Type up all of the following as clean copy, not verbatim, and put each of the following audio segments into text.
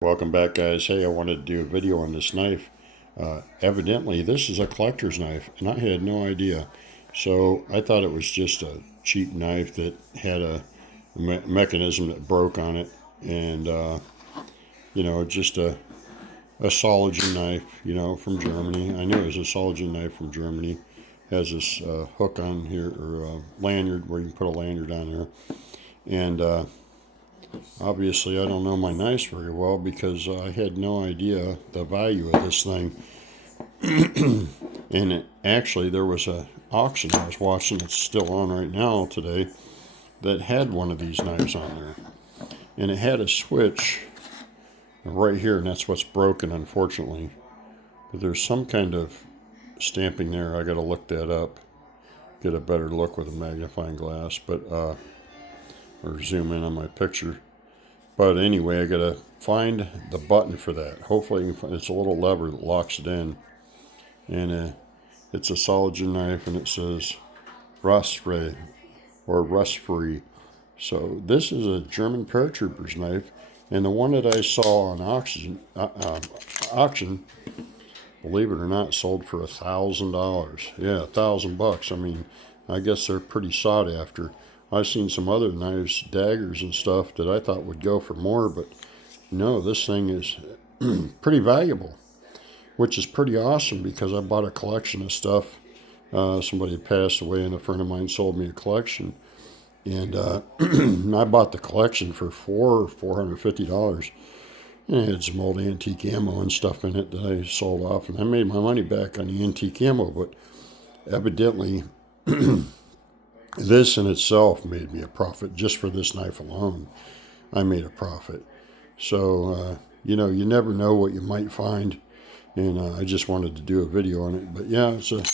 Welcome back, guys. Hey, I wanted to do a video on this knife. Evidently this is a collector's knife and I had no idea. So I thought it was just a cheap knife that had a mechanism that broke on it, and just a Soligen knife, from Germany. I knew it was a Soligen knife from Germany. Has this hook on here, or lanyard, where you can put a lanyard on there. And obviously I don't know my knives very well because I had no idea the value of this thing. And actually there was a auction I was watching, it's still on right now today, that had one of these knives on there. And it had a switch right here, and that's what's broken, unfortunately. But there's some kind of stamping there. I got to look that up, get a better look with a magnifying glass, but or zoom in on my picture. But anyway, I got to find the button for that. Hopefully I can find, it's a little lever that locks it in. And it's a Soligen knife, and it says rust free or rust free. So this is a German Paratroopers knife, and the one that I saw on auction, believe it or not, sold for $1,000. Yeah, $1,000. I mean, I guess they're pretty sought after. I've seen some other knives, daggers and stuff, that I thought would go for more, but no, this thing is pretty valuable, which is pretty awesome because I bought a collection of stuff. Somebody had passed away, and a friend of mine sold me a collection, and I bought the collection for $450. And it had some old antique ammo and stuff in it that I sold off, and I made my money back on the antique ammo. But evidently this in itself made me a profit. Just for this knife alone, I made a profit. So you never know what you might find, and I just wanted to do a video on it. But yeah, it's a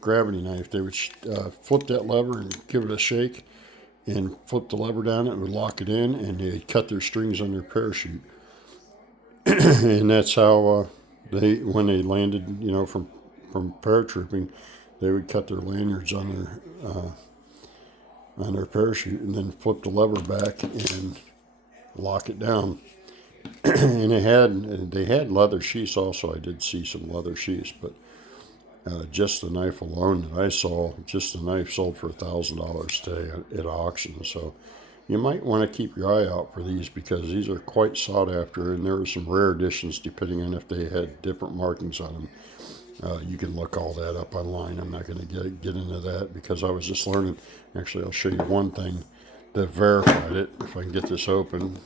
gravity knife. They would flip that lever and give it a shake, and flip the lever down, it would lock it in, and they'd cut their strings on their parachute. And that's how when they landed, from paratrooping, they would cut their lanyards on their parachute, and then flip the lever back and lock it down. And they had leather sheaths also. I did see some leather sheaths, but just the knife alone that I saw, just the knife sold for $1,000 today at auction. So you might want to keep your eye out for these, because these are quite sought after, and there are some rare editions depending on if they had different markings on them. You can look all that up online. I'm not going to get into that because I was just learning. Actually, I'll show you one thing that verified it. If I can get this open.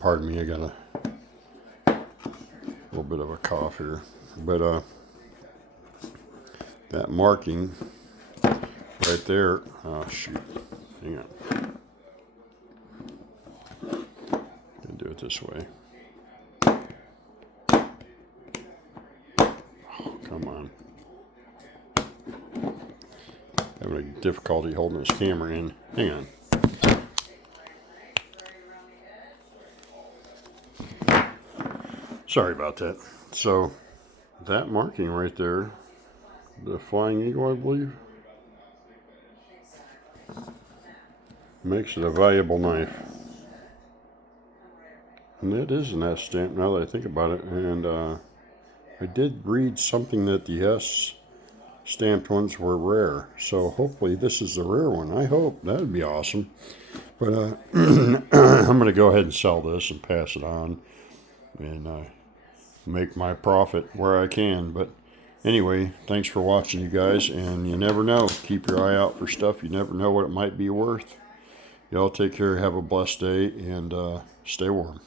Pardon me, I got a little bit of a cough here. But that marking right there, oh shoot, hang on. Gonna do it this way. Oh, come on. Having a difficulty holding this camera in. Hang on. Sorry about that. So that marking right there, the Flying Eagle, I believe, makes it a valuable knife. And that is an S stamp now that I think about it. And I did read something that the S stamped ones were rare. So hopefully this is the rare one. I hope. That would be awesome. But I'm going to go ahead and sell this and pass it on, and make my profit where I can. But anyway, thanks for watching, you guys, and you never know. Keep your eye out for stuff. You never know what it might be worth. Y'all take care, have a blessed day, and stay warm.